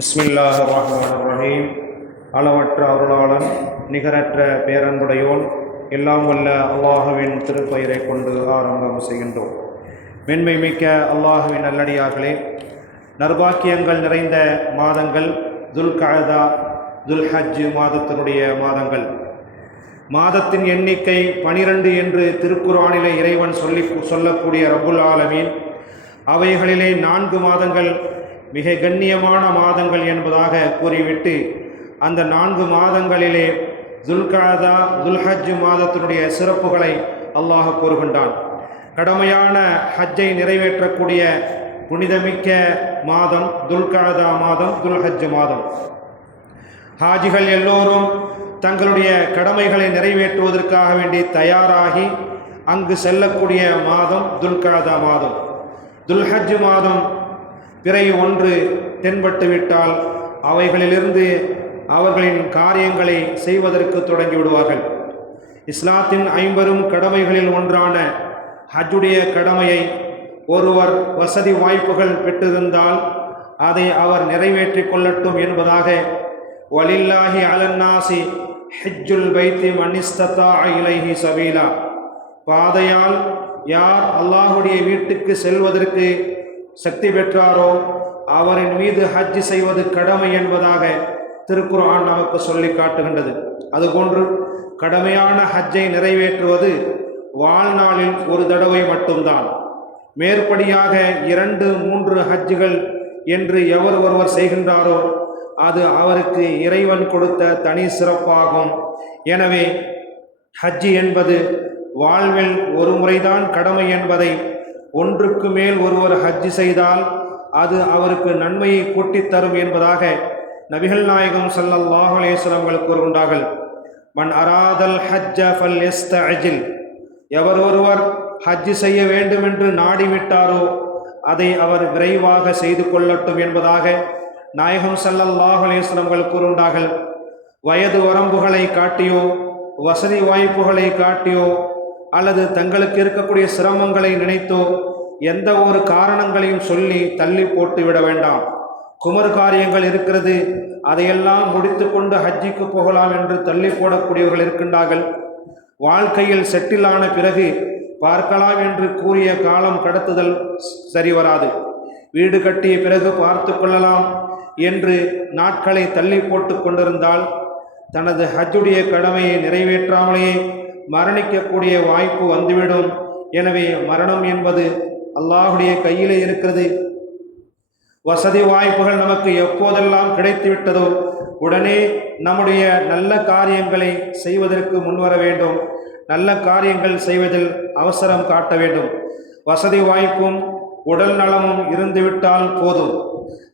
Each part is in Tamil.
பிஸ்மில்லாஹிர் ரஹ்மானிர் ரஹீம். அளவற்ற அருளாளன் நிகரற்ற பேரன்புடையோன் எல்லாம் வல்ல அல்லாஹுவின் திருப்பெயரை கொண்டு ஆரம்பம் செய்கின்றோம். மென்மை மிக்க அல்லாஹுவின் நல்லடியார்களே, நற்பாக்கியங்கள் நிறைந்த மாதங்கள் துல்கஅதா, துல்ஹஜ் மாதத்தினுடைய மாதங்கள். மாதத்தின் எண்ணிக்கை 12 என்று திருக்குர்ஆனிலே இறைவன் சொல்லக்கூடிய ரப்புல் ஆலமீன் அவைகளிலே 4 மாதங்கள் மிக கண்ணியமான மாதங்கள் என்பதாக கூறிவிட்டு, அந்த 4 மாதங்களிலே துல்கஅதா துல்ஹஜ் மாதத்தினுடைய சிறப்புகளை அல்லாஹ் கூறுகின்றான். கடமையான ஹஜ்ஜை நிறைவேற்றக்கூடிய புனிதமிக்க மாதம் துல்கஅதா மாதம், துல்ஹஜ் மாதம். ஹாஜிகள் எல்லோரும் தங்களுடைய கடமைகளை நிறைவேற்றுவதற்காக வேண்டி தயாராகி அங்கு செல்லக்கூடிய மாதம் துல்கஅதா மாதம். துல்ஹஜ் மாதம் பிறை 1 தென்பட்டுவிட்டால் அவைகளிலிருந்து அவர்களின் காரியங்களை செய்வதற்கு தொடங்கி விடுவார்கள். இஸ்லாத்தின் 50 கடமைகளில் ஒன்றான ஹஜ்ஜுடைய கடமையை ஒருவர் வசதி வாய்ப்புகள் பெற்றிருந்தால் அதை அவர் நிறைவேற்றி கொள்ளட்டும் என்பதாக வலில்லாஹி அலன்னாசி ஹஜ்ஜுல் பைத்தி மன் இஸ்ததாஅ இலைஹி சபீலா, பாதையால் யார் அல்லாஹுடைய வீட்டுக்கு செல்வதற்கு சக்தி பெற்றாரோ அவரின் மீது ஹஜ் செய்வது கடமை என்பதாக திருக்குர்ஆன் நமக்கு சொல்லி காட்டுகின்றது. அதுபோன்று கடமையான ஹஜ்ஜை நிறைவேற்றுவது வாழ்நாளில் ஒரு தடவை மட்டும்தான். மேற்படியாக 2-3 ஹஜ்ஜுகள் என்று எவர் ஒருவர் செய்கின்றாரோ அது அவருக்கு இறைவன் கொடுத்த தனி சிறப்பாகும். எனவே ஹஜ் என்பது வாழ்வில் ஒரு முறைதான் கடமை என்பதை, ஒன்றுக்கு மேல் ஒருவர் ஹஜ் செய்தால் அது அவருக்கு நன்மையை கூட்டித் தரும் என்பதாக நபிகள் நாயகம் ஸல்லல்லாஹு அலைஹி வஸல்லம் கூறுகின்றார்கள். மன் அராதல் ஹஜ்ஜ ஃபல்யஸ்தஅஜில், எவர் ஒருவர் ஹஜ் செய்ய வேண்டும் என்று நாடிவிட்டாரோ அதை அவர் விரைவாக செய்து கொள்ளட்டும் என்பதாக நாயகம் ஸல்லல்லாஹு அலைஹி வஸல்லம் கூறுகின்றார்கள். வயது வரம்புகளை காட்டியோ வசதி வாய்ப்புகளை காட்டியோ அல்லது தங்களுக்கு இருக்கக்கூடிய சிரமங்களை நினைத்தோ எந்த ஒரு காரணங்களையும் சொல்லி தள்ளி போட்டு விட வேண்டாம். குமர் காரியங்கள் இருக்கிறது, அதையெல்லாம் முடித்து கொண்டு ஹஜ்ஜிக்கு போகலாம் என்று தள்ளி போடக்கூடியவர்கள் இருக்கின்றார்கள். வாழ்க்கையில் செட்டிலான பிறகு பார்க்கலாம் என்று கூறிய காலம் கடத்துதல் சரி வராது. வீடு கட்டிய பிறகு பார்த்து கொள்ளலாம் என்று நாட்களை தள்ளி போட்டு கொண்டிருந்தால் தனது ஹஜ்ஜுடைய கடமையை நிறைவேற்றாமலேயே மரணிக்கக்கூடிய வாய்ப்பு வந்துவிடும். எனவே மரணம் என்பது அல்லாஹுடைய கையிலே இருக்கிறது. வசதி வாய்ப்புகள் நமக்கு எப்போதெல்லாம் கிடைத்துவிட்டதோ உடனே நம்முடைய நல்ல காரியங்களை செய்வதற்கு முன்வர வேண்டும். நல்ல காரியங்கள் செய்வதில் அவசரம் காட்ட வேண்டும். வசதி வாய்ப்பும் உடல் நலமும் இருந்துவிட்டால் போதும்.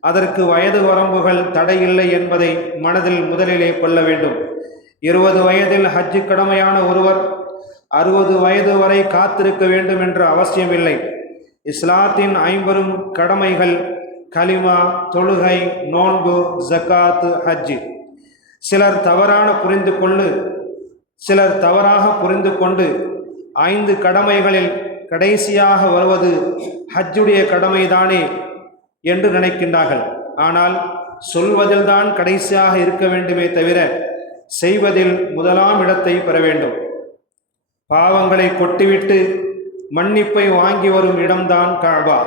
அதற்கு வயது வரம்புகள் தடையில்லை என்பதை மனதில் முதலிலே கொள்ள வேண்டும். 20 வயதில் ஹஜ்ஜு கடமையான ஒருவர் 60 வயது வரை காத்திருக்க வேண்டும் என்ற அவசியமில்லை. இஸ்லாத்தின் 50 கடமைகள் கலிமா, தொழுகை, நோன்பு, ஜக்காத், ஹஜ்ஜு. சிலர் தவறாக புரிந்து கொண்டு 5 கடமைகளில் கடைசியாக வருவது ஹஜ்ஜுடைய கடமைதானே என்று நினைக்கின்றார்கள். ஆனால் சொல்வதில்தான் கடைசியாக இருக்க வேண்டுமே தவிர செய்வதில் முதலாம் இடத்தை பெற வேண்டும். பாவங்களை கொட்டிவிட்டு மன்னிப்பை வாங்கி வரும் இடம்தான் கஅபா.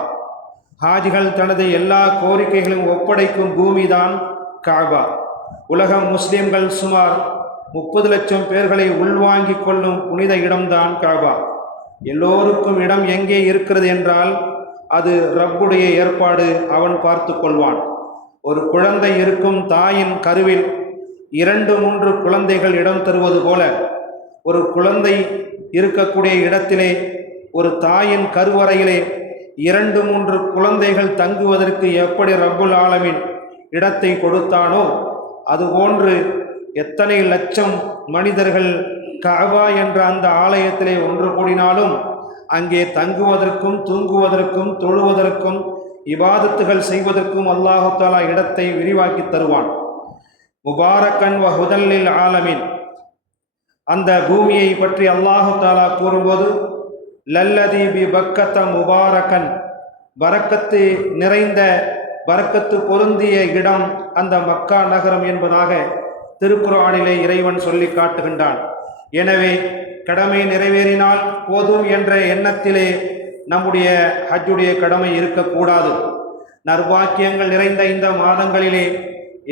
ஹாஜிகள் தனது எல்லா கோரிக்கைகளும் ஒப்படைக்கும் பூமிதான் கஅபா. உலக முஸ்லிம்கள் சுமார் 30 லட்சம் பேர்களை உள்வாங்கிக் கொள்ளும் புனித இடம்தான் கஅபா. எல்லோருக்கும் இடம் எங்கே இருக்கிறது என்றால் அது ரப்புடைய ஏற்பாடு, அவன் பார்த்து கொள்வான். ஒரு குழந்தை இருக்கும் தாயின் கருவில் 2-3 குழந்தைகள் இடம் தருவது போல ஒரு குழந்தை இருக்கக்கூடிய இடத்திலே, ஒரு தாயின் கருவறையிலே 2-3 குழந்தைகள் தங்குவதற்கு எப்படி ரப்புல் ஆலமீன் இடத்தை கொடுத்தானோ அதுபோன்று எத்தனை லட்சம் மனிதர்கள் கஅபா என்ற அந்த ஆலயத்திலே ஒன்று கூடினாலும் அங்கே தங்குவதற்கும் தூங்குவதற்கும் தொழுவதற்கும் இபாதத்துகள் செய்வதற்கும் அல்லாஹு தஆலா இடத்தை விரிவாக்கி தருவான். முபாரக்கன் வ ஹுதல்லில் ஆலமீன், அந்த பூமியை பற்றி அல்லாஹு தஆலா கூறும்போது லல்லதி பி பக்கத்த முபாரக்கன், பரக்கத்து நிறைந்த பரக்கத்து பொருந்திய இடம் அந்த மக்கா நகரம் என்பதாக திருக்குர்ஆனிலே இறைவன் சொல்லி காட்டுகின்றான். எனவே கடமை நிறைவேறினால் போதும் என்ற எண்ணத்திலே நம்முடைய ஹஜ்ஜுடைய கடமை இருக்கக்கூடாது. நற்பாக்கியங்கள் நிறைந்த இந்த மாதங்களிலே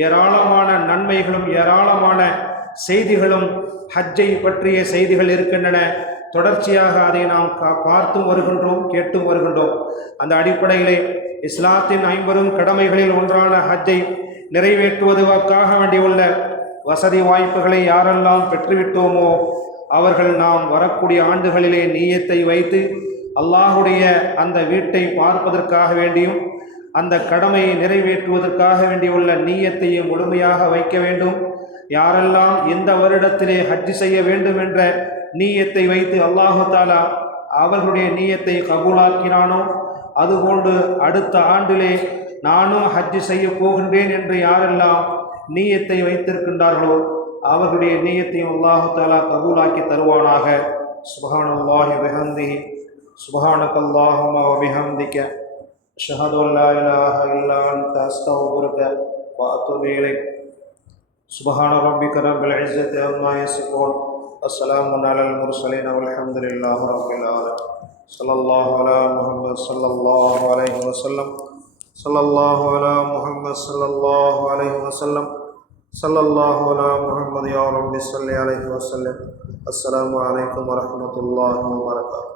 ஏராளமான நன்மைகளும் ஏராளமான செய்திகளும் ஹஜ்ஜை பற்றிய செய்திகள் இருக்கின்றன. தொடர்ச்சியாக அதை நாம் பார்த்தும் வருகின்றோம், கேட்டும் வருகின்றோம். அந்த அடிப்படையிலே இஸ்லாத்தின் 50 கடமைகளில் ஒன்றான ஹஜ்ஜை நிறைவேற்றுவதற்காக வேண்டியுள்ள வசதி வாய்ப்புகளை யாரெல்லாம் பெற்றுவிட்டோமோ அவர்கள் நாம் வரக்கூடிய ஆண்டுகளிலே நீயத்தை வைத்து அல்லாஹுடைய அந்த வீட்டை பார்ப்பதற்காக வேண்டியும் அந்த கடமையை நிறைவேற்றுவதற்காக வேண்டியுள்ள நீயத்தையும் முழுமையாக வைக்க வேண்டும். யாரெல்லாம் இந்த வருடத்திலே ஹஜ்ஜு செய்ய வேண்டும் என்ற நீயத்தை வைத்து அல்லாஹு தாலா அவர்களுடைய நீயத்தை கபூலாக்கினானோ அதுபோன்று அடுத்த ஆண்டிலே நானும் ஹஜ்ஜு செய்ய போகின்றேன் என்று யாரெல்லாம் நீயத்தை வைத்திருக்கின்றார்களோ அவர்களுடைய நீயத்தையும் அல்லாஹு தாலா கபூலாக்கி தருவானாக. சுப்ஹானல்லாஹி வபிஹம்திஹி சுப்ஹானக்கல்லாஹும்ம வபிஹம்திக அஷ்ஹது அல்லா இலாஹா இல்லா அன்த அஸ்தக்ஃபிருக வ அத்தூபு இலைக். சுப்ஹான ரப்பிக ரப்பில் இஸ்ஸத்தி அம்மா யசிஃபூன் வஸ்ஸலாமுன் அலல் முர்ஸலீன் வல்ஹம்துலில்லாஹி ரப்பில் ஆலமீன். ஸல்லல்லாஹு அலா முஹம்மத் ஸல்லல்லாஹு அலைஹி வஸல்லம். ஸல்லல்லாஹு அலா முஹம்மத் ஸல்லல்லாஹு அலைஹி வஸல்லம். ஸல்லல்லாஹு அலா முஹம்மத் யா ரப்பி ஸல்லி அலைஹி வஸல்லம். அஸ்ஸலாமு அலைக்கும் வரஹ்மத்துல்லாஹி வபரகாத்துஹு.